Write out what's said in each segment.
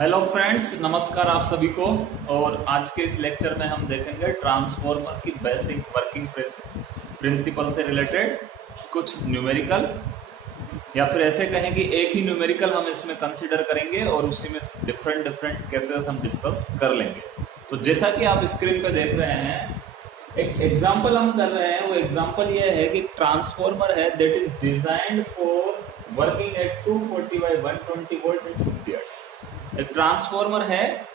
Hello friends, नमस्कार आप सभी को। और आज के इस लेक्चर में हम देखेंगे ट्रांसफॉर्मर की बेसिक वर्किंग प्रिंसिपल से रिलेटेड कुछ न्यूमेरिकल, या फिर ऐसे कहें कि एक ही न्यूमेरिकल हम इसमें कंसीडर करेंगे और उसी में डिफरेंट डिफरेंट केसेस हम डिस्कस कर लेंगे। तो जैसा कि आप स्क्रीन पे देख रहे हैं, एक एग्जाम्पल हम कर रहे हैं। वो एग्जाम्पल ये है कि ट्रांसफॉर्मर है that is designed for working at 240 by 120 volt and 50 hertz. एक ट्रांसफॉर्मर है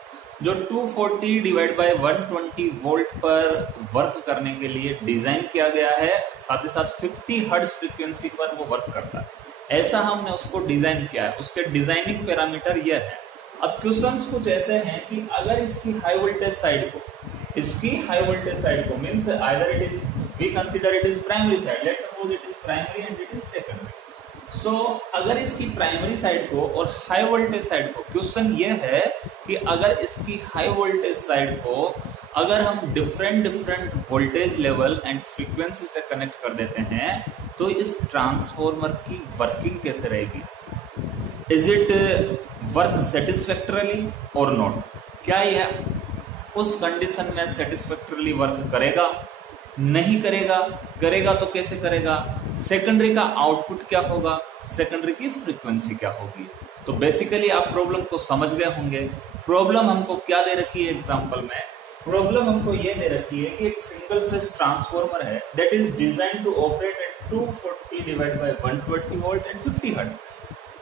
जो 240 डिवाइड बाय 120 वोल्ट पर वर्क करने के लिए डिजाइन किया गया है, साथ ही साथ 50 हर्ट्ज फ्रीक्वेंसी पर वो वर्क करता है। ऐसा हमने उसको डिजाइन किया है। उसके डिजाइनिंग पैरामीटर यह है। अब क्वेश्चंस कुछ ऐसे हैं कि अगर इसकी हाई वोल्टेज साइड को means either it is we consider it is primary side, let's suppose it is primary and it is secondary. So अगर इसकी प्राइमरी साइड को और हाई वोल्टेज साइड को, क्वेश्चन ये है कि अगर इसकी हाई वोल्टेज साइड को अगर हम different voltage level and frequency से कनेक्ट कर देते हैं तो इस ट्रांसफॉर्मर की वर्किंग कैसे रहेगी? इज इट वर्क सेटिस्फैक्टरली और नॉट? क्या यह उस कंडीशन में सेटिस्फैक्टरली वर्क करेगा, नहीं करेगा? करेगा तो कैसे करेगा? सेकेंडरी का आउटपुट क्या होगा, सेकेंडरी की फ्रीक्वेंसी क्या होगी? तो बेसिकली आप प्रॉब्लम को समझ गए होंगे। प्रॉब्लम हमको क्या दे रखी है एग्जांपल में? प्रॉब्लम हमको ये दे रखी है कि एक सिंगल फेज ट्रांसफॉर्मर है that is design to operate at 240 divide by 120 volt and 50 hertz.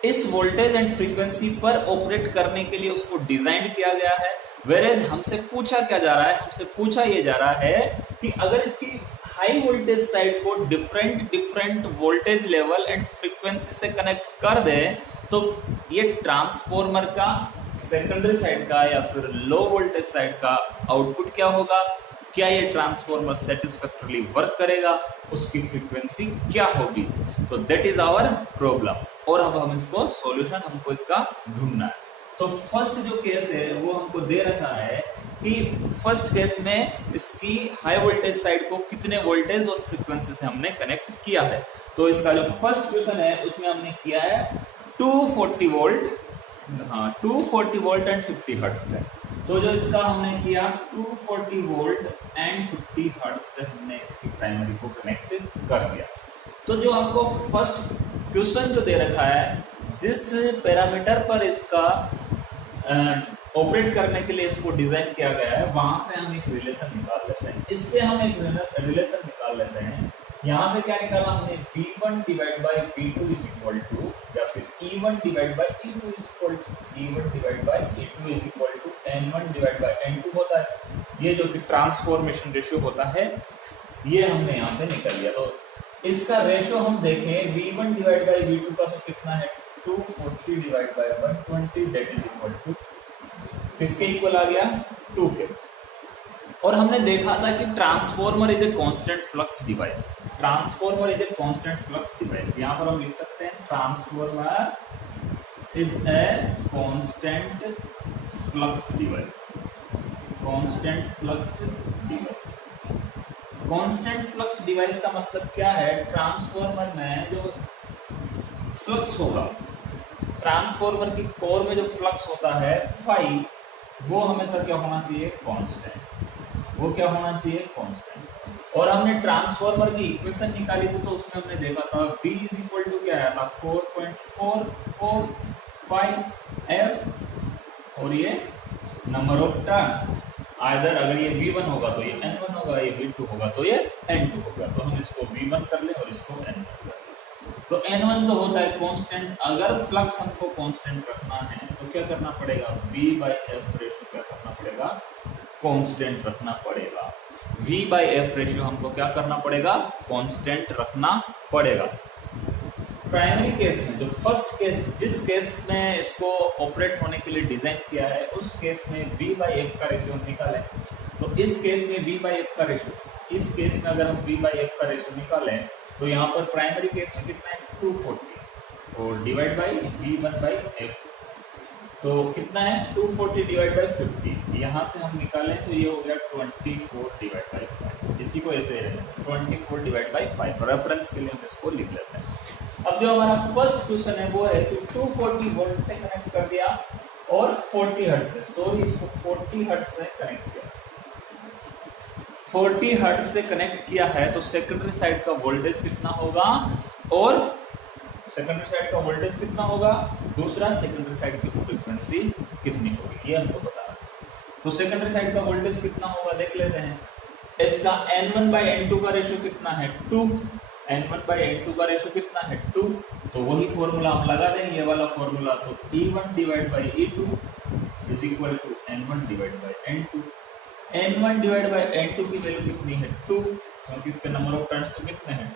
इस वोल्टेज एंड फ्रीक्वेंसी पर ऑपरेट करने के लिए उसको डिजाइन किया गया है। वेरेज हमसे पूछा क्या जा रहा है? हमसे पूछा ये जा रहा है कि अगर इसकी हाई वोल्टेज साइड को different voltage level and frequency से कनेक्ट कर दे तो ये ट्रांसफॉर्मर का सेकेंडरी साइड का या फिर लो वोल्टेज साइड का आउटपुट क्या होगा? क्या ये ट्रांसफॉर्मर सेटिस्फैक्टरली वर्क करेगा? उसकी फ्रीक्वेंसी क्या होगी? तो दैट इज आवर प्रॉब्लम। और अब हम इसको सॉल्यूशन हमको इसका ढूंढना है। तो फर्स्ट जो केस है वो हमको दे रखा है कि फर्स्ट केस में इसकी हाई वोल्टेज साइड को कितने वोल्टेज और फ्रीक्वेंसी से हमने कनेक्ट किया है। तो इसका जो फर्स्ट क्वेश्चन है उसमें हमने किया है 240 वोल्ट, 240 वोल्ट एंड 50 हर्ट्ज से। तो जो इसका हमने किया 240 वोल्ट एंड 50 हर्ट्ज से हमने इसकी प्राइमरी को कनेक्ट कर दिया। तो जो आपको फर्स्ट क्वेश्चन जो दे रखा है, जिस पैरामीटर पर इसका ऑपरेट करने के लिए इसको डिजाइन किया गया है, वहां से हम एक रिलेशन निकाल लेते हैं। इससे हम एक रिलेशन निकाल लेते हैं। यहां से क्या निकाला हमने? V1 divide by V2 is equal to, या फिर E1 divide by E2 is equal to E1 divide by E2 is equal to N1 divide by N2 होता है। ये जो कि ट्रांसफॉर्मेशन रेशियो होता है, ये हमने यहाँ से निकाल लिया। तो इसका रेशियो हम देखें, V1 डिवाइड बाई V2 का तो कितना है? 240 divide by 120 that is equal to किसके इक्वल आ गया? 2 के। और हमने देखा था कि transformer is a constant flux device. Transformer is a constant flux device. यहां पर हम लिख सकते हैं transformer is a constant flux device. Constant flux device. Constant flux device का मतलब क्या है? ट्रांसफॉर्मर में जो फ्लक्स होगा, ट्रांसफॉर्मर की कोर में जो फ्लक्स होता है फाई, वो हमेशा क्या होना चाहिए? कांस्टेंट। वो क्या होना चाहिए? कांस्टेंट। और हमने ट्रांसफॉर्मर की इक्वेशन निकाली थी, तो उसमें हमने देखा था V इज इक्वल टू क्या आया था? 4.445 F, और ये नंबर ऑफ टर्न्स। आइदर अगर ये V1 होगा तो ये N1 होगा, ये V2 होगा तो ये N2 होगा। तो हम इसको V1 कर ले और इसको N1 कर ले। तो N1 तो होता है कांस्टेंट। अगर फ्लक्स हमको कांस्टेंट रखना है तो क्या करना पड़ेगा? V बाई एफ रेशियो क्या करना पड़ेगा? कांस्टेंट रखना पड़ेगा। V बाई एफ रेशियो हमको क्या करना पड़ेगा? कांस्टेंट रखना पड़ेगा। प्राइमरी केस में, जो फर्स्ट केस, जिस केस में इसको ऑपरेट होने के लिए डिजाइन किया है, उस केस में V बाई एफ का रेशियो निकालें। तो इस केस में V बाई एफ का रेशियो, इस केस में अगर हम V बाई एफ का रेशियो निकालें तो यहाँ पर प्राइमरी केस में कितना है? 240 और divide by V1 by F, तो कितना है? 240 डिवाइड बाई 50। यहाँ से हम निकालें तो ये हो गया 24 डिवाइड बाई 5। इसी को ऐसे 24 डिवाइड बाई 5 रेफरेंस के लिए हम इसको लिख लेते हैं। अब जो हमारा फर्स्ट क्वेश्चन है वो है कि 240 वोल्ट से कनेक्ट कर दिया और 40 हर्ट्ज से, सॉरी इसको 40 हर्ट्ज से कनेक्ट किया, 40 हर्ट्ज से कनेक्ट किया है, तो सेकेंडरी साइड का वोल्टेज कितना होगा, और सेकेंडरी साइड का वोल्टेज कितना होगा, दूसरा सेकेंडरी साइड की फ्रीक्वेंसी कितनी होगी, ये हमको पता है। तो सेकेंडरी साइड का वोल्टेज कितना होगा देख लेते हैं। इसका N1/N2 का रेशियो कितना है 2, N1/N2 का रेशियो कितना है 2, तो वही फॉर्मूला हम लगा दें, ये वाला फॉर्मूला, तो E1/E2 is equal to N1/N2। N1/N2 की वैल्यू कितनी है 2, क्योंकि इसके नंबर ऑफ टर्न्स तो कितने हैं,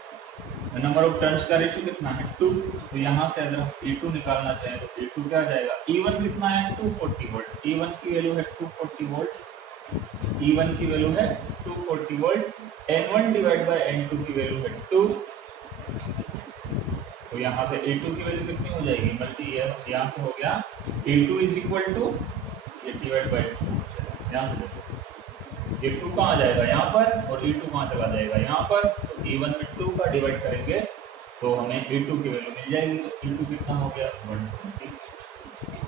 नंबर ऑफ टर्न्स का रेशियो कितना है 2, तो यहाँ से अगर हम E2 निकालना चाहें तो E2 क्या आ जाएगा, E1 कितना है 240 वोल्ट, E1 की वैल्यू है 240 वोल्ट, E1 की वैल्यू है 240 वोल्ट, N1/N2 की वैल्यू है 2, तो यहाँ से E2 की वैल्यू कितनी हो जाएगी, मल्टी यहाँ से हो गया E2 इज इक्वल टू ये डिवाइड बाई 2, यहाँ से देखो ये 2 कहाँ जाएगा यहाँ पर, और E2 कहाँ चला जाएगा यहाँ पर, तो E1 में 2 का डिवाइड करेंगे तो हमें E2 की वैल्यू मिल जाएगी, तो E2 कितना हो गया 120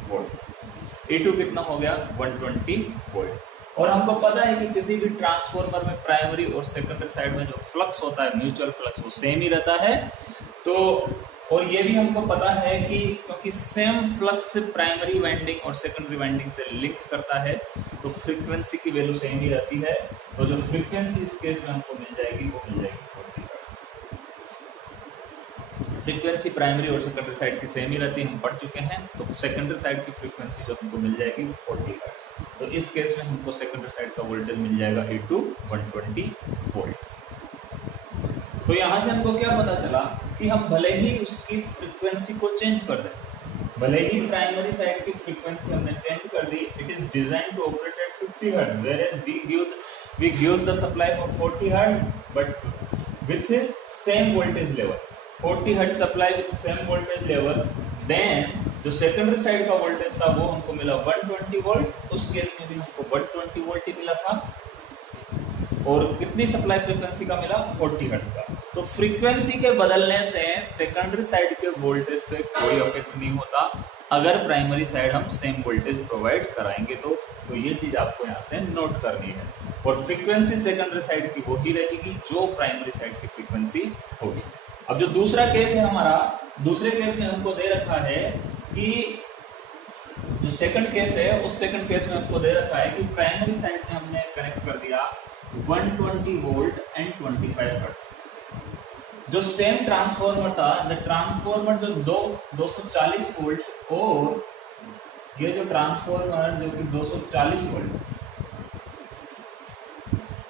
वोल्ट, E2 कितना हो गया 120 वोल्ट। और हमको पता है कि किसी भी ट्रांसफार्मर में प्राइमरी और सेकेंडरी साइड में जो फ्लक्स होता है, म्यूचुअल फ्लक्स, वो सेम ही रहता है। तो और ये भी हमको पता है कि क्योंकि सेम फ्लक्स प्राइमरी वाइंडिंग और सेकेंडरी वाइंडिंग से लिंक करता है, तो फ्रीक्वेंसी की वैल्यू सेम ही रहती है। तो जो फ्रीक्वेंसी इस केस में हमको मिल जाएगी वो मिल जाएगी 40 हर्ट्ज। फ्रीक्वेंसी प्राइमरी और सेकेंडरी साइड की सेम ही रहती है, हम पढ़ चुके हैं। तो सेकेंडरी साइड की फ्रीक्वेंसी जो हमको मिल जाएगी वो 40 हर्ट्ज। तो इस केस में हमको सेकेंडरी साइड का वोल्टेज मिल जाएगा E2 120 वोल्ट। तो यहाँ से हमको क्या पता चला कि हम भले ही उसकी फ्रीक्वेंसी को चेंज कर दें, भले ही प्राइमरी साइड की फ्रीक्वेंसी हमने चेंज कर दी, it is design to operate at 50 hertz, whereas we give the supply for 40 hertz but with same voltage level, 40 hertz supply with same voltage level. Then जो secondary side का voltage था वो हमको मिला 120 volt, उस case में भी हमको 120 वोल्ट ही मिला था, और कितनी सप्लाई फ्रीक्वेंसी का मिला 40 हर्ट्ज का। तो फ्रीक्वेंसी के बदलने से सेकेंडरी साइड के वोल्टेज पे कोई इफेक्ट नहीं होता, अगर प्राइमरी साइड हम सेम वोल्टेज प्रोवाइड कराएंगे तो ये चीज आपको यहाँ से नोट करनी है। और फ्रीक्वेंसी सेकेंडरी साइड की वही रहेगी जो प्राइमरी साइड की फ्रीक्वेंसी होगी। अब जो दूसरा केस है हमारा, दूसरे केस में हमको दे रखा है कि जो सेकंड केस है, उस सेकंड केस में हमको दे रखा है कि प्राइमरी साइड में हमने कनेक्ट कर दिया 120 वोल्ट एंड 25 हर्ट्ज। जो सेम ट्रांसफॉर्मर था, द ट्रांसफॉर्मर जो 240 वोल्ट और ये जो ट्रांसफॉर्मर जो कि 240 वोल्ट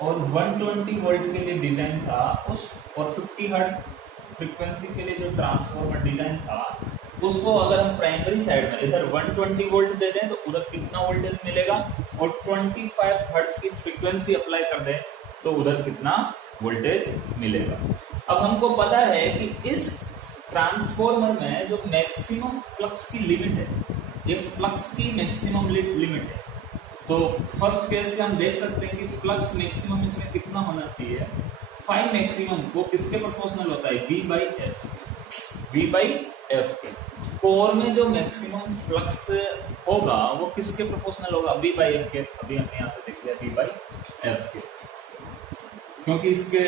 और 120 वोल्ट के लिए डिजाइन था, उस और 50 हर्ट्ज फ्रीक्वेंसी के लिए जो ट्रांसफॉर्मर डिजाइन था, उसको अगर हम प्राइमरी साइड में इधर 120 वोल्ट दे दें तो उधर कितना वोल्टेज मिलेगा, और 25 हर्ट्ज की फ्रीक्वेंसी अप्लाई कर दें तो उधर कितना वोल्टेज मिलेगा। अब हमको पता है कि इस ट्रांसफॉर्मर में जो मैक्सिमम फ्लक्स की लिमिट है, ये फ्लक्स की मैक्सिमम लिमिट है। तो फर्स्ट केस से हम देख सकते हैं कि फ्लक्स मैक्सिमम इसमें कितना होना चाहिए, फाई मैक्सिमम वो किसके प्रोपोर्शनल होता है, V बाई एफ के। कोर में जो मैक्सिमम फ्लक्स होगा वो किसके प्रोपोर्शनल होगा, V बाई एफ के। अभी हमने यहाँ से देख लिया V बाई एफ के, क्योंकि इसके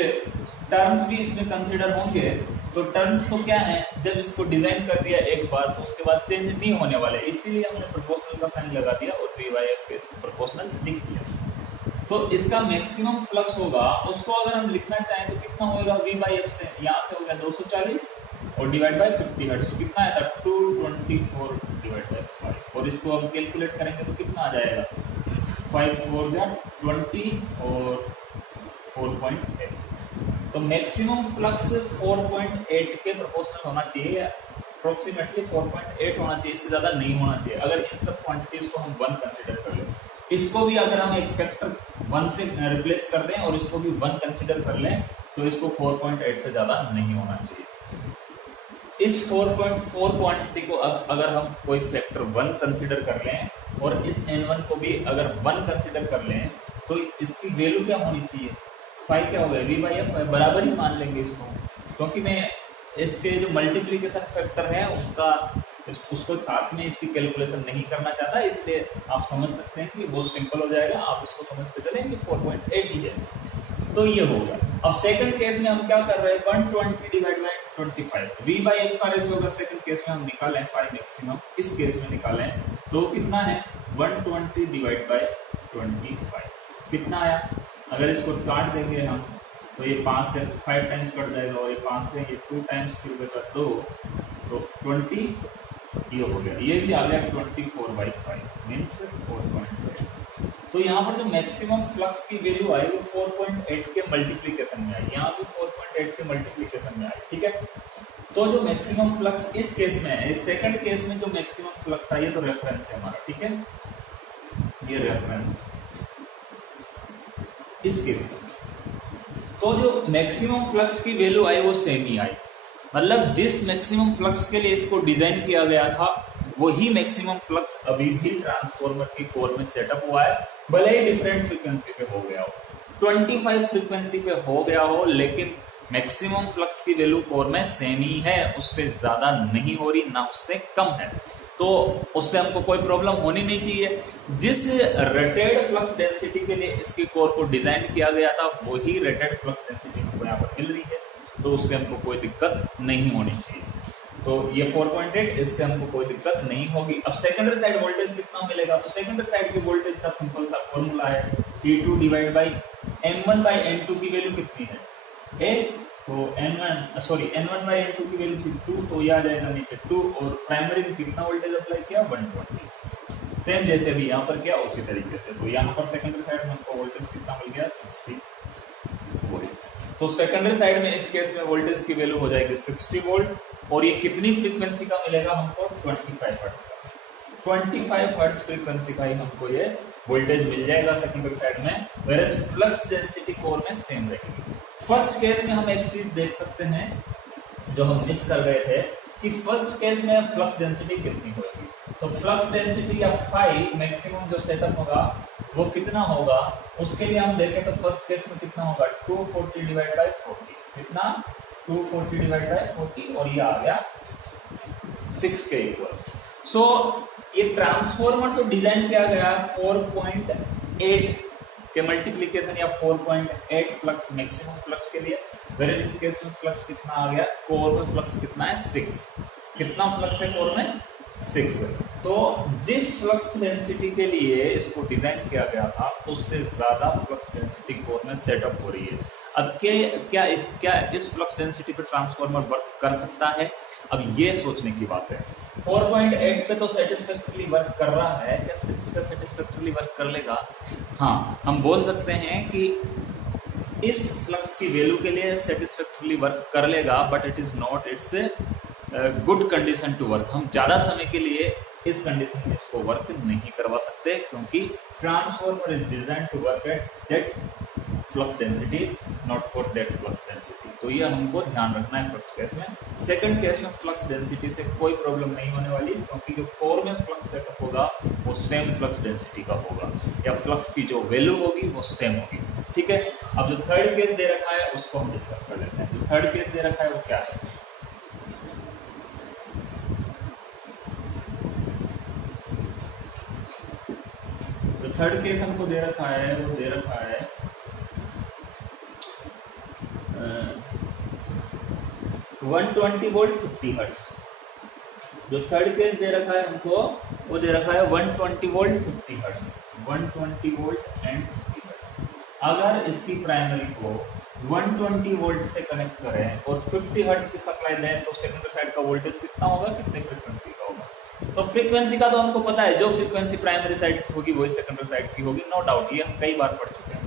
टर्न्स भी इसमें कंसिडर होंगे। तो टर्न्स तो क्या है, जब इसको डिजाइन कर दिया एक बार तो उसके बाद चेंज नहीं होने वाले, इसीलिए हमने प्रोपोर्शनल का साइन लगा दिया और V बाई एफ के इसको प्रोपोर्शनल लिख दिया। तो इसका मैक्सिमम फ्लक्स होगा, उसको अगर हम लिखना चाहें तो कितना होगा, V बाई एफ से यहाँ से हो गया 240 और डिवाइड बाई 50 हर्ट्ज, कितना आया था 224 डिवाइड बाई 5, और इसको हम कैलकुलेट करेंगे तो कितना आ जाएगा 5 4 जा 20 और 4.8। तो मैक्सिमम फ्लक्स 4.8 के प्रोपोर्शनल होना चाहिए, अप्रोक्सीमेटली 4.8 होना चाहिए, इससे ज्यादा नहीं होना चाहिए। अगर इन सब क्वांटिटीज को हम 1 कंसीडर कर लें, इसको भी अगर हम एक फैक्टर 1 से रिप्लेस कर दें और इसको भी 1 कंसीडर कर लें तो इसको 4.8 से ज्यादा नहीं होना चाहिए। इस 4.4 क्वांटिटी को अगर हम कोई फैक्टर 1 कंसीडर कर लें और इस N1 को भी अगर 1 कंसीडर कर लें तो इसकी वैल्यू क्या होनी चाहिए, 5 क्या हो गया, V बाई एफ बराबर ही मान लेंगे इसको, क्योंकि मैं इसके जो मल्टीप्लीकेशन फैक्टर है उसका उसको साथ में इसकी कैलकुलेशन नहीं करना चाहता, इसलिए आप समझ सकते हैं कि बहुत सिंपल हो जाएगा, आप इसको समझ के चलेंगे 4.8 ही है। तो ये हो गया। अब सेकंड केस में हम क्या कर रहे हैं, 120 divide by 25, v by F का रेशियो अगर सेकंड केस में हम निकालें 5 मैक्सिमम, इस केस में निकालें तो कितना है 120 डिवाइड बाय 25 कितना आया। अगर इसको काट देंगे हम तो ये 5 से 5 टाइम्स कट जाएगा और ये 5 से ये 2 टाइम्स फिर बचा 2 तो 20 ये हो गया, ये भी आ गया 24/5 मीन्स 4.8। तो यहाँ पर जो मैक्सिमम फ्लक्स की वैल्यू आई वो 4.8 के मल्टीप्लीकेशन में आई, यहाँ भी 4.8 के मल्टीप्लीकेशन में आई, ठीक है। तो जो मैक्सिमम फ्लक्स इस केस में है, इस सेकंड केस में जो मैक्सिमम फ्लक्स आई है तो रेफरेंस है हमारा, ठीक है, ये रेफरेंस इस केस में। तो जो मैक्सिमम फ्लक्स की वैल्यू आई वो सेम ही आई, मतलब जिस मैक्सिमम फ्लक्स के लिए इसको डिजाइन किया गया था वही मैक्सिमम फ्लक्स अभी भी ट्रांसफार्मर के कोर में सेटअप हुआ है, भले ही डिफरेंट फ्रीक्वेंसी पे हो गया हो, 25 फ्रीक्वेंसी पे हो गया हो, लेकिन मैक्सिमम फ्लक्स की वैल्यू कोर में सेम ही है, उससे ज्यादा नहीं हो रही ना उससे कम है, तो उससे हमको कोई प्रॉब्लम होनी नहीं चाहिए। जिस रेटेड फ्लक्स डेंसिटी के लिए इसके कोर को डिजाइन किया गया था वही रेटेड फ्लक्स डेंसिटी हमको यहाँ पर मिल रही है, तो उससे हमको कोई दिक्कत नहीं होनी चाहिए। तो ये 4.8, इससे हमको कोई दिक्कत नहीं होगी। अब सेकेंडरी साइड वोल्टेज कितना मिलेगा, तो सेकेंडरी साइड के वोल्टेज का सिंपल सा फॉर्मूला है T2 divide by M1 by N2 की वैल्यू कितनी है ए, तो N1 बाई N2 की वैल्यू थी 2, तो ये आ जाएगा नीचे 2, और प्राइमरी में कितना वोल्टेज अप्लाई किया 120, सेम जैसे भी यहाँ पर किया उसी तरीके से। तो यहाँ पर सेकेंडरी साइड में हमको वोल्टेज कितना मिल गया 60 वोल्ट। तो सेकेंडरी साइड में इस केस में वोल्टेज की वैल्यू हो जाएगी 60 वोल्ट, और ये कितनी फ्रीक्वेंसी का मिलेगा हमको 25 हर्ट्ज का, 25 हर्ट्ज फ्रीक्वेंसी का ही हमको ये वोल्टेज मिल जाएगा सेकेंडरी साइड में, वेयरएज फ्लक्स डेंसिटी कोर में सेम रहेगी। फर्स्ट केस में हम एक चीज देख सकते हैं जो हम मिस कर गए थे कि फर्स्ट केस में फ्लक्स डेंसिटी कितनी होगी, तो फ्लक्स डेंसिटी या फाई मैक्सिमम जो सेटअप होगा वो कितना होगा, उसके लिए हम देखें तो फर्स्ट केस में कितना होगा 240 डिवाइड बाई 40, कितना 240 डिवाइड बाई 40, और ये आ गया 6 के इक्वल। सो ये ट्रांसफॉर्मर तो डिजाइन किया गया 4.8 के मल्टीप्लीकेशन या 4.8 फ्लक्स मैक्सिमम फ्लक्स के लिए, वेयर इस केस में फ्लक्स कितना आ गया, कोर में फ्लक्स कितना है 6, कितना फ्लक्स है कोर में 6। तो जिस फ्लक्स डेंसिटी के लिए इसको डिजाइन किया गया था उससे ज्यादा फ्लक्स डेंसिटी कोर में सेटअप हो रही है। अब क्या इस फ्लक्स डेंसिटी पे ट्रांसफार्मर वर्क कर सकता है, अब ये सोचने की बात है। 4.8 पे तो सेटिस्फैक्टरली वर्क कर रहा है, क्या 6 पे सेटिस्फैक्टरली वर्क कर लेगा? हाँ, हम बोल सकते हैं कि इस फ्लक्स की वैल्यू के लिए सेटिस्फैक्टरली वर्क कर लेगा, but it is not it's good condition to work. हम ज्यादा समय के लिए इस कंडीशन में इसको वर्क नहीं करवा सकते, क्योंकि transformer is design to work at that flux density, not for that flux density. तो ये हमको ध्यान रखना है फर्स्ट केस में। सेकंड केस में फ्लक्स डेंसिटी से कोई प्रॉब्लम नहीं होने वाली, क्योंकि जो कोर में फ्लक्स सेटअप होगा वो सेम फ्लक्स डेंसिटी का होगा, या फ्लक्स की जो वैल्यू होगी वो सेम होगी, ठीक है। अब जो थर्ड केस दे रखा है उसको हम डिस्कस कर लेते हैं। जो थर्ड केस दे रखा है वो क्या है, जो थर्ड केस हमको दे रखा है वो दे रखा है 120 वोल्ट 50 हर्ट्ज। जो थर्ड केस दे रखा है हमको वो दे रखा है 120 volt 50 hertz, 120 volt and 50 hertz. अगर इसकी प्राइमरी को 120 वोल्ट से कनेक्ट करें और 50 हर्ट्ज की सप्लाई दें तो सेकेंडरी साइड का वोल्टेज कितना होगा, कितने फ्रीक्वेंसी का होगा? तो फ्रीक्वेंसी का तो हमको पता है, जो फ्रीक्वेंसी प्राइमरी साइड की होगी वही सेकेंडरी साइड की होगी, नो डाउट, ये हम कई बार पढ़ चुके हैं।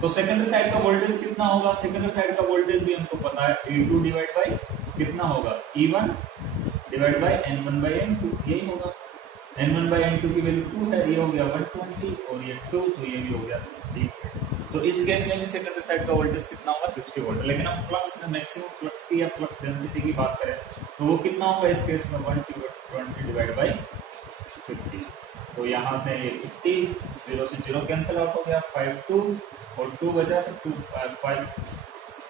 तो सेकेंडरी साइड का वोल्टेज कितना होगा, सेकेंडरी साइड का वोल्टेज भी हमको पता है, E2 डिवाइड बाई कितना होगा, E1 divide by N1 by N2, यही होगा। N1 बाई N2 की वैल्यू 2 है, ये हो गया 120 और ये 2, तो ये भी हो गया 60। तो इस केस में भी सेकेंडरी साइड का वोल्टेज कितना होगा 60 वोल्ट। लेकिन हम फ्लक्स में मैक्सिमम फ्लक्स की या फ्लक्स डेंसिटी की बात करें तो वो कितना होगा इस केस में 120 डिवाइड बाई 50। तो यहाँ से ये 50, 0 से 0 कैंसिल आउट हो गया, 5 2 और 2 बचा तो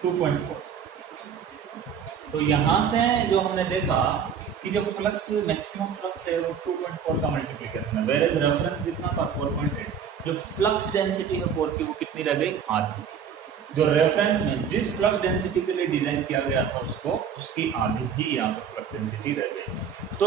2.4। तो यहाँ से जो हमने देखा कि जो फ्लक्स मैक्सिमम फ्लक्स है वो 2.4 का मल्टीप्लिकेशन है, वेयर एज रेफरेंस कितना था 4.8। जो फ्लक्स डेंसिटी है कोर की वो कितनी रह गई, आधी। जो रेफरेंस में जिस फ्लक्स डेंसिटी के लिए डिजाइन किया गया था उसको, उसकी आधी ही यहाँ पर फ्लक्स डेंसिटी रह गई। तो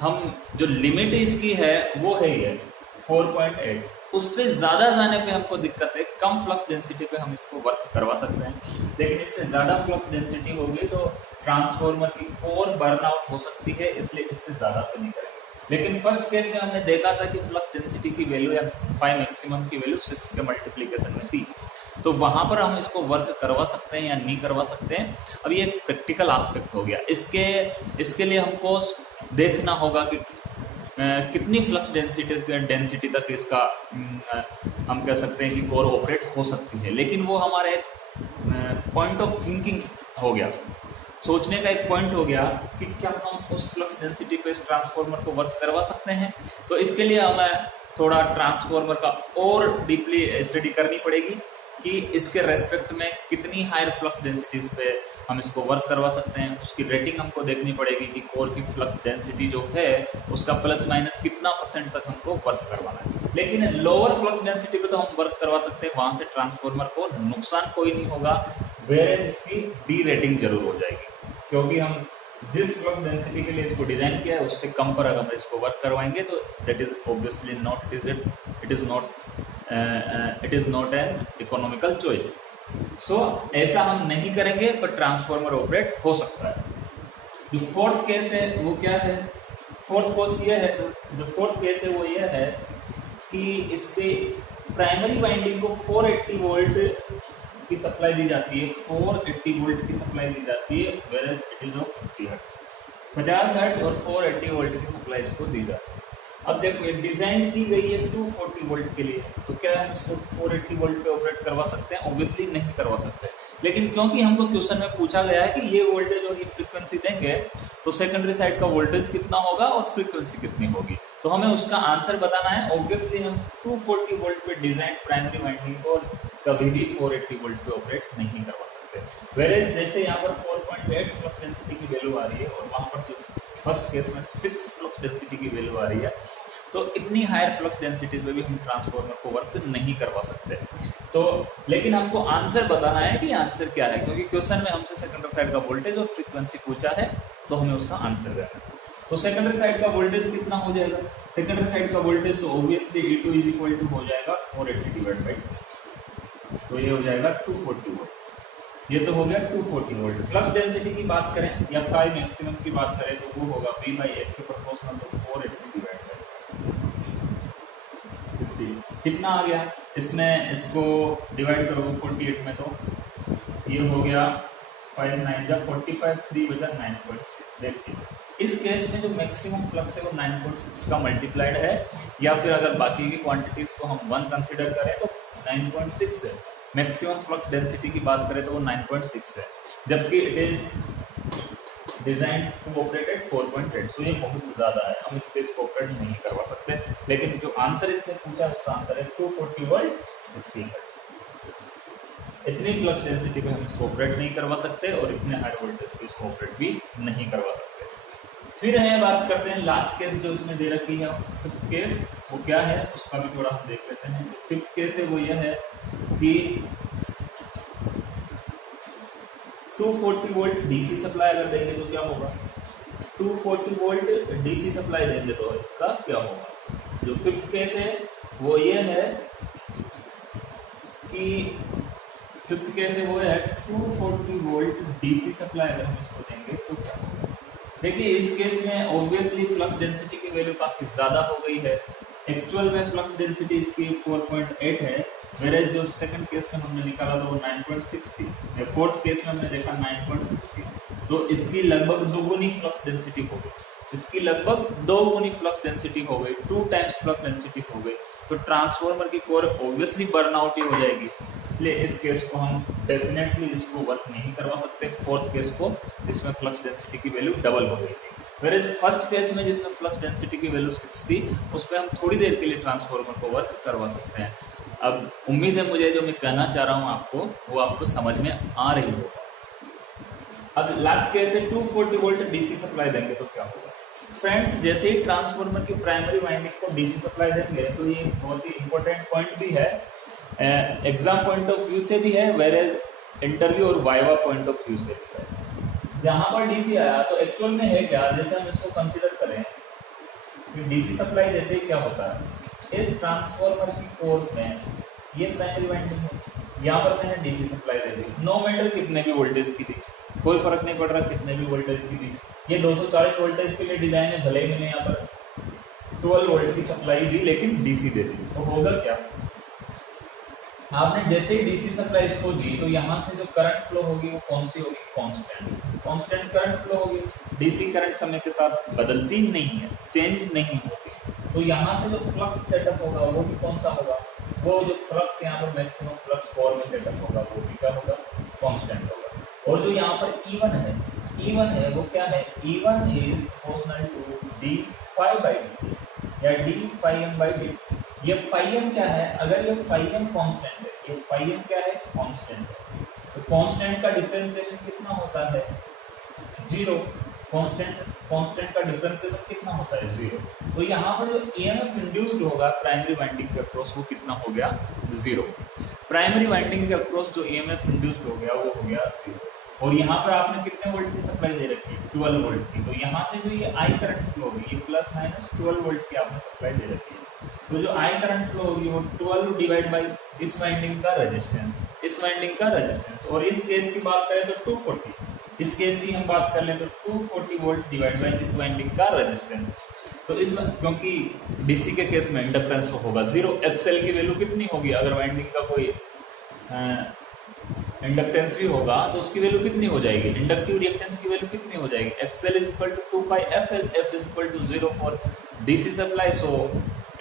हम जो लिमिट इसकी है वो है ये 4.8, उससे ज्यादा जाने पे हमको दिक्कत है। कम फ्लक्स डेंसिटी पे हम इसको वर्क करवा सकते हैं, लेकिन इससे ज्यादा फ्लक्स डेंसिटी होगी तो ट्रांसफार्मर की कोर बर्नआउट हो सकती है, इसलिए इससे ज्यादा तो नहीं करेंगे। लेकिन फर्स्ट केस में हमने देखा था कि फ्लक्स डेंसिटी की वैल्यू या 5 मैक्सिमम की वैल्यू 6 के मल्टीप्लीकेशन में थी, तो वहां पर हम इसको वर्क करवा सकते हैं या नहीं करवा सकते हैं। अब ये प्रैक्टिकल एस्पेक्ट हो गया। इसके लिए हमको देखना होगा कि कितनी फ्लक्स डेंसिटी तक इसका हम कह सकते हैं कि कोर ऑपरेट हो सकती है। लेकिन वो हमारा एक पॉइंट ऑफ थिंकिंग हो गया, सोचने का एक पॉइंट हो गया कि क्या हम उस फ्लक्स डेंसिटी पे इस ट्रांसफार्मर को वर्क करवा सकते हैं। तो इसके लिए हमें थोड़ा ट्रांसफार्मर का और डीपली स्टडी करनी पड़ेगी कि इसके रेस्पेक्ट में कितनी हायर फ्लक्स डेंसिटीज पे हम इसको वर्क करवा सकते हैं। उसकी रेटिंग हमको देखनी पड़ेगी कि कोर की फ्लक्स डेंसिटी जो है उसका प्लस माइनस कितना % तक हमको वर्क करवाना है। लेकिन लोअर फ्लक्स डेंसिटी पे तो हम वर्क करवा सकते हैं, वहां से ट्रांसफार्मर को नुकसान कोई नहीं होगा, वेयर इसकी डी रेटिंग जरूर हो जाएगी, क्योंकि हम जिस फ्लक्स डेंसिटी के लिए इसको डिजाइन किया है उससे कम पर अगर हम इसको वर्क करवाएंगे तो that is obviously not it is not an economical choice. So ऐसा हम नहीं करेंगे, पर ट्रांसफार्मर ऑपरेट हो सकता है। जो फोर्थ केस है वो क्या है, फोर्थ केस ये है, जो फोर्थ केस है वो ये है कि इसके प्राइमरी वाइंडिंग को 480 वोल्ट की सप्लाई दी जाती है, 480 वोल्ट की सप्लाई दी जाती है, where it is of 50 hertz और 480 वोल्ट की सप्लाई इसको दी जाती है। अब देखो ये डिजाइन की गई है 240 वोल्ट के लिए, तो क्या हम इसको 480 वोल्ट पे ऑपरेट करवा सकते हैं? ऑब्वियसली नहीं करवा सकते। लेकिन क्योंकि हमको क्वेश्चन में पूछा गया है कि ये वोल्टेज और ये फ्रीक्वेंसी देंगे तो सेकेंडरी साइड का वोल्टेज कितना होगा और फ्रीक्वेंसी कितनी होगी, तो हमें उसका आंसर बताना है। ऑब्वियसली हम 240 वोल्ट पे डिजाइन प्राइमरी वाइंडिंग को कभी भी 480 वोल्ट पे ऑपरेट नहीं करवा सकते। वेयर जैसे यहाँ पर 4.8 फ्लक्स डेंसिटी की वैल्यू आ रही है और वहां पर फर्स्ट केस में 6 फ्लक्स डेंसिटी की वैल्यू आ रही है, तो इतनी हायर फ्लक्स डेंसिटीज में भी हम ट्रांसफार्मर को वर्क नहीं करवा सकते। तो लेकिन हमको आंसर बताना है कि आंसर क्या है, क्योंकि क्वेश्चन में हमसे सेकेंडरी साइड का वोल्टेज और फ्रीक्वेंसी पूछा है, तो हमें उसका आंसर देना है। तो सेकेंडरी साइड का वोल्टेज कितना हो जाएगा? सेकेंडरी साइड का वोल्टेज तो obviously E2 is equal to हो जाएगा 480 डिवाइड बाई, तो ये हो जाएगा 240 वोल्ट। ये तो हो गया 240 वोल्ट। फ्लक्स डेंसिटी की बात करें या 5 मैक्सिमम की बात करें तो वो होगा V/8 के प्रोपोर्शनल, तो 480 डिवाइड बाई 50 कितना आ गया? इसमें इसको डिवाइड करोगे 48 में तो ये हो गया 5 9 या 45, 3 बचा 9.6। देखिए इस केस में जो मैक्सिमम फ्लक्स है वो 9.6 का मल्टीप्लाइड है, या फिर अगर बाकी की क्वांटिटीज को हम 1 कंसिडर करें तो 9.6 है। मैक्सिमम फ्लक्स डेंसिटी की बात करें तो वो 9.6 है, जबकि it is design to operate at 4.8, so ये बहुत ज्यादा है, हम इस पे इसको ऑपरेट नहीं करवा सकते। लेकिन जो आंसर इसने पूछा उसका आंसर है 240 वोल्ट 50 हर्ट्ज। इतनी फ्लक्स डेंसिटी पे हम इसको ऑपरेट नहीं करवा सकते और इतने हाई वोल्टेज पे इसको ऑपरेट भी नहीं करवा सकते। फिर है बात करते हैं लास्ट केस जो इसमें दे रखी है, फिफ्थ केस, वो क्या है उसका भी थोड़ा हम देख लेते हैं। जो फिफ्थ केस है वो यह है कि 240 वोल्ट डीसी सप्लाई अगर देंगे तो क्या होगा? 240 वोल्ट डीसी सप्लाई देंगे तो इसका क्या होगा? जो फिफ्थ केस है वो ये है कि फिफ्थ केस है वो है 240 वोल्ट डीसी सप्लाई अगर हम इसको देंगे तो क्या होगा? देखिए इस केस में ऑब्वियसली फ्लक्स डेंसिटी की वैल्यू काफी ज्यादा हो गई है। एक्चुअल में फ्लक्स डेंसिटी इसकी 4.8 है, वेरेज जो सेकंड केस में हमने निकाला था वो 9.6 थी, फोर्थ केस में हमने देखा 9.6 थी, तो इसकी लगभग दोगुनी फ्लक्स डेंसिटी हो गई। इसकी लगभग 2 गुनी फ्लक्स डेंसिटी हो गई, 2 टाइम्स फ्लक्स डेंसिटी हो गई, तो ट्रांसफार्मर की कोर ऑब्वियसली बर्नआउट ही हो जाएगी। इसलिए इस केस को हम डेफिनेटली इसको वर्क नहीं करवा सकते, फोर्थ केस को जिसमें फ्लक्स डेंसिटी की वैल्यू डबल हो गई थी। वेरेज फर्स्ट केस में जिसमें फ्लक्स डेंसिटी की वैल्यू 6 थी उस पर हम थोड़ी देर के लिए ट्रांसफार्मर को वर्क करवा सकते हैं। अब उम्मीद है मुझे जो मैं कहना चाह रहा हूँ आपको वो आपको समझ में आ रही होगा। अब लास्ट केस है 240 वोल्ट डीसी सप्लाई देंगे तो क्या होगा फ्रेंड्स। जैसे ही ट्रांसफार्मर की प्राइमरी वाइंडिंग को डीसी सप्लाई देंगे तो ये बहुत ही इंपॉर्टेंट पॉइंट भी है, एग्जाम पॉइंट ऑफ व्यू से भी है, वेरेज इंटरव्यू और वाइवा पॉइंट ऑफ व्यू से भी है। जहां पर डीसी आया तो एक्चुअल में है क्या, जैसे हम इसको कंसीडर करें कि डीसी सप्लाई देते ही क्या होता है, इस ट्रांसफार्मर की कोर में ये प्राइमरी वाइंडिंग है, यहाँ पर मैंने डीसी सप्लाई दे दी, नो मैटर कितने भी वोल्टेज की दी, कोई फर्क नहीं पड़ रहा कितने भी वोल्टेज की दी, ये 240 वोल्टेज के लिए डिजाइन है, भले ही मैंने यहाँ पर 12 वोल्ट की सप्लाई दी लेकिन डीसी दे दी, तो होगा क्या, आपने जैसे ही डीसी सप्लाई इसको दी तो यहाँ से जो करंट फ्लो होगी वो कौन सी होगी, कांस्टेंट करंट फ्लो होगी। डीसी करंट समय के साथ बदलती नहीं है, चेंज नहीं होती, तो यहाँ से जो फ्लक्स सेटअप होगा वो भी कौन सा होगा, वो जो फ्लक्स यहाँ पर मैक्सिमम फ्लक्स कोर में सेटअप होगा वो भी क्या होगा, कांस्टेंट होगा। और जो यहाँ पर E1 है वो क्या है, E1 is proportional to D phi by D या D phi M by D. ये फाई एम क्या है, अगर ये फाई एम कांस्टेंट है, ये फाई एम क्या है, कांस्टेंट है, तो कांस्टेंट का डिफरेंशिएशन कितना होता है, 0। कांस्टेंट का डिफरेंशिएशन कितना होता है, 0। तो यहाँ पर जो ईएमएफ इंड्यूस्ड होगा प्राइमरी वाइंडिंग के अक्रॉस वो कितना हो गया, 0। प्राइमरी वाइंडिंग के अक्रॉस जो ईएमएफ इंड्यूस्ड हो गया वो हो गया 0। और यहाँ पर आपने कितने वोल्ट की सप्लाई दे रखी है, 12 वोल्ट की, तो यहाँ से जो ये आई करंट फ्लो होगी ये प्लस माइनस 12 वोल्ट की आपने सप्लाई दे रखी है, तो जो आई करंट फ्लो होगी वो 12 डिवाइड बाई इस वाइंडिंग का रेजिस्टेंस, और इस केस की बात करें तो 240, इस केस की हम बात कर लें तो 240 वोल्ट डिवाइड बाई इस वाइंडिंग का रेजिस्टेंस। तो इस क्योंकि डीसी के केस में इंडक्टेंस तो होगा 0, एक्सएल की वैल्यू कितनी होगी, अगर वाइंडिंग का कोई इंडक्टेंस भी होगा तो उसकी वैल्यू कितनी हो जाएगी, इंडक्टिव रिएक्टेंस की वैल्यू कितनी हो जाएगी, XL is equal to 2 pi FL, F is equal to 0 for DC supply, so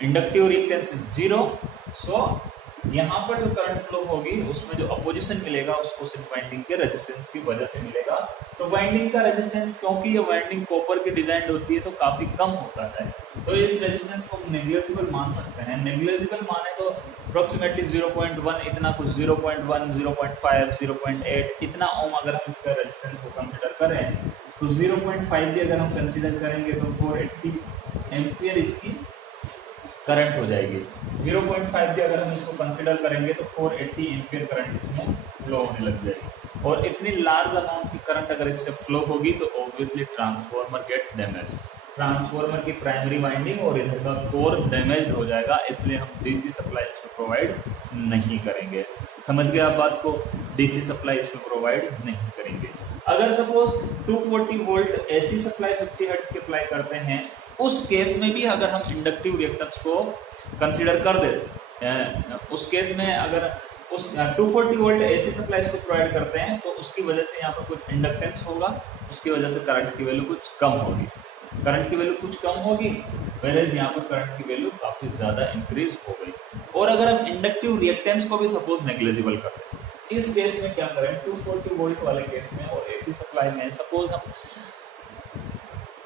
inductive reactance is 0। So यहाँ पर जो करंट फ्लो होगी उसमें जो अपोजिशन मिलेगा उसको सिर्फ वाइंडिंग के रेजिस्टेंस की वजह से मिलेगा। तो वाइंडिंग का रेजिस्टेंस, क्योंकि ये वाइंडिंग कॉपर की डिजाइन होती है तो काफी कम होता है, तो इस रेजिस्टेंस को नेग्लिजिबल मान सकते हैं। नेग्लिजिबल माने तो अप्रोक्सीमेटली 0.1 इतना कुछ, 0.1, 0.5, 0.8 इतना ओम अगर हम इसका रेजिस्टेंस को कंसिडर करें तो 0.5 भी अगर हम कंसिडर करेंगे तो 480 एम्पियर इसकी करंट हो जाएगी। 0.5 भी अगर हम इसको कंसिडर करेंगे तो 480 एम्पियर करंट इसमें फ्लो होने लग जाएगी, और इतनी लार्ज अमाउंट की करंट अगर इससे फ्लो होगी तो obviously transformer gate damage, transformer की प्राइमरी वाइंडिंग और इधर का कोर डैमेज हो जाएगा, इसलिए हम डीसी सप्लाई इसमें प्रोवाइड नहीं करेंगे। समझ गए आप बात को, डीसी सप्लाई इसमें प्रोवाइड नहीं करेंगे। अगर suppose 240 volt AC supply 50 hertz की अप्लाई करते हैं, उस केस में भी अगर हम इंडक्टिव रिएक्टेंस को कंसीडर कर देते हैं, उस केस में अगर उस 240 वोल्ट एसी सप्लाई को प्रोवाइड करते हैं तो उसकी वजह से यहाँ पर कुछ इंडक्टेंस होगा, उसकी वजह से करंट की वैल्यू कुछ कम होगी, वेरेज यहाँ पर करंट की वैल्यू काफी ज्यादा इंक्रीज हो गई। और अगर हम इंडक्टिव रिएक्टेंस को भी सपोज नेग्लिजिबल कर दें, इस केस में क्या करें, 240 वोल्ट वाले केस में और एसी सप्लाई में सपोज हम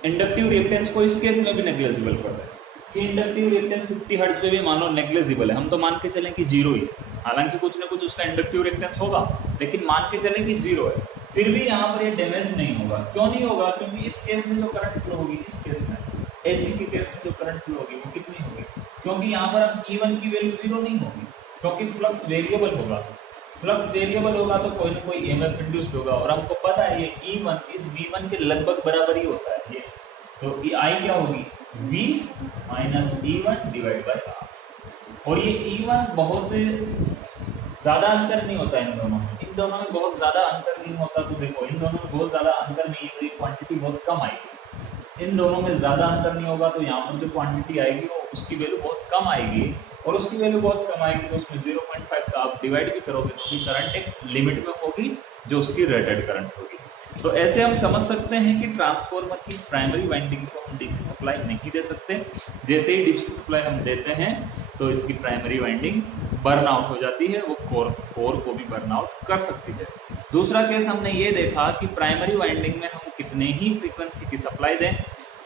इंडक्टिव रिएक्टेंस को इस केस में भी नेग्लिजिबल कर रहे हैं कि इंडक्टिव रिएक्टेंस 50 हर्ट्ज पे भी मान लो नेग्लिजिबल है, हम तो मान के चलें कि 0 ही है, हालांकि कुछ ना कुछ उसका इंडक्टिव रिएक्टेंस होगा, लेकिन मान के चलें कि 0 है, फिर भी यहाँ पर ये डैमेज नहीं होगा। क्यों नहीं होगा, क्योंकि इस केस में जो करंट फ्लो होगी, इस केस में एसी के केस में जो करंट फ्लो होगी वो कितनी होगी, क्योंकि यहाँ पर अब E1 की वैल्यू 0 नहीं होगी, क्योंकि फ्लक्स वेरिएबल होगा, तो कोई ना कोई ईएमएफ इंड्यूस्ड होगा, और हमको पता है ये E1 इस V1 के लगभग बराबर ही होता है ये, तो I क्या होगी, V minus E1 divide by R, और ये E1 बहुत ज्यादा अंतर नहीं होता इन दोनों में बहुत ज्यादा अंतर नहीं होता, तो देखो इन दोनों में बहुत ज्यादा अंतर नहीं है तो ये क्वांटिटी बहुत कम आएगी, इन दोनों में ज्यादा अंतर नहीं होगा तो यहाँ पर जो क्वांटिटी आएगी वो उसकी वैल्यू बहुत कम आएगी, और उसकी वैल्यू बहुत कम आएगी तो उसमें 0.5 का आप डिवाइड भी करोगे तो भी करंट एक लिमिट में होगी जो उसकी रेटेड करंट होगी। तो ऐसे हम समझ सकते हैं कि ट्रांसफार्मर की प्राइमरी वाइंडिंग को हम डीसी सप्लाई नहीं दे सकते, जैसे ही डीसी सप्लाई हम देते हैं तो इसकी प्राइमरी वाइंडिंग बर्न आउट हो जाती है, वो कोर को भी बर्न आउट कर सकती है। दूसरा केस हमने ये देखा कि प्राइमरी वाइंडिंग में हम कितने ही फ्रीक्वेंसी की सप्लाई दें,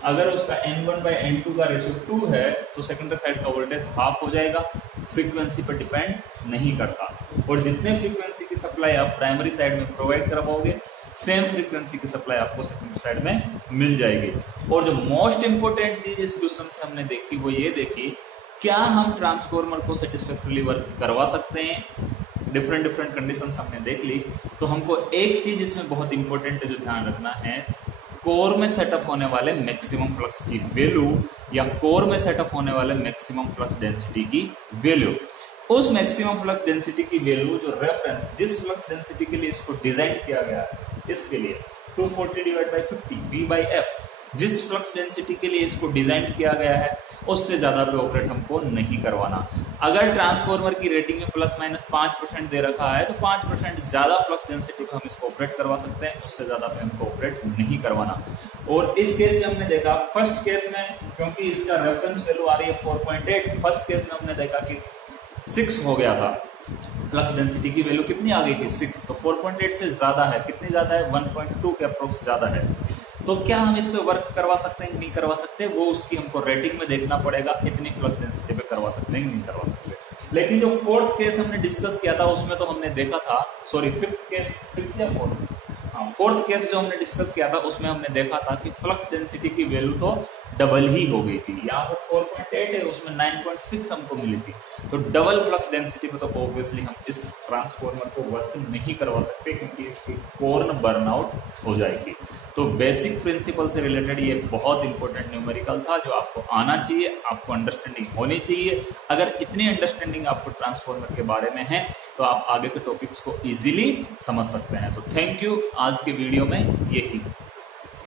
अगर उसका N1/N2 का रेशियो 2 है तो सेकेंडरी साइड का वोल्टेज हाफ हो जाएगा, फ्रीक्वेंसी पर डिपेंड नहीं करता, और जितने फ्रीक्वेंसी की सप्लाई आप प्राइमरी साइड में प्रोवाइड करवाओगे सेम फ्रीक्वेंसी की सप्लाई आपको सेकेंडरी साइड में मिल जाएगी। और जो मोस्ट इंपोर्टेंट चीज इस क्वेश्चन से हमने देखी वो ये देखी, क्या हम ट्रांसफॉर्मर को सेटिस्फैक्टरली वर्क करवा सकते हैं। डिफरेंट डिफरेंट कंडीशंस हमने देख ली। तो हमको एक चीज इसमें बहुत इंपॉर्टेंट जो ध्यान रखना है, कोर में सेटअप होने वाले मैक्सिमम फ्लक्स की वैल्यू या कोर में सेटअप होने वाले मैक्सिमम फ्लक्स डेंसिटी की वैल्यू, उस मैक्सिमम फ्लक्स डेंसिटी की वैल्यू जो रेफरेंस जिस फ्लक्स डेंसिटी के लिए इसको डिजाइन किया गया है, इसके लिए 240 divide by 50 V by F, जिस फ्लक्स डेंसिटी के लिए इसको डिजाइन किया गया है उससे ज्यादा पे ऑपरेट हमको नहीं करवाना। अगर ट्रांसफॉर्मर की रेटिंग में प्लस माइनस 5% दे रखा है तो 5% ज्यादा फ्लक्स डेंसिटी पे हम इसको ऑपरेट करवा सकते हैं, उससे ज्यादा पे हमको ऑपरेट नहीं करवाना। और इस केस में हमने देखा, फर्स्ट केस में क्योंकि इसका रेफरेंस वैल्यू आ रही है 4.8, फर्स्ट केस में हमने देखा कि 6 हो गया था, फ्लक्स डेंसिटी की वैल्यू कितनी आ गई थी 6, तो 4.8 से ज्यादा है, कितनी ज्यादा है 1.2 के अप्रोक्स ज्यादा है। तो क्या हम इस पे वर्क करवा सकते हैं नहीं करवा सकते, वो उसकी हमको रेटिंग में देखना पड़ेगा, इतनी फ्लक्स डेंसिटी पे करवा सकते हैं नहीं करवा सकते। लेकिन जो फोर्थ केस हमने डिस्कस किया था उसमें तो हमने देखा था, सॉरी फोर्थ केस जो हमने डिस्कस किया था उसमें हमने देखा था कि फ्लक्स डेंसिटी की वैल्यू तो डबल ही हो गई थी। यहाँ पर 4.8 है, उसमें 9.6 हमको मिली थी, तो डबल फ्लक्स डेंसिटी पे तो ऑब्वियसली हम इस ट्रांसफॉर्मर को वर्क नहीं करवा सकते क्योंकि इसकी कोर बर्नआउट हो जाएगी। तो बेसिक प्रिंसिपल से रिलेटेड ये बहुत इंपॉर्टेंट न्यूमेरिकल था जो आपको आना चाहिए, आपको अंडरस्टैंडिंग होनी चाहिए। अगर इतनी अंडरस्टैंडिंग आपको ट्रांसफॉर्मर के बारे में है तो आप आगे के टॉपिक्स को इजीली समझ सकते हैं। तो थैंक यू, आज के वीडियो में यही।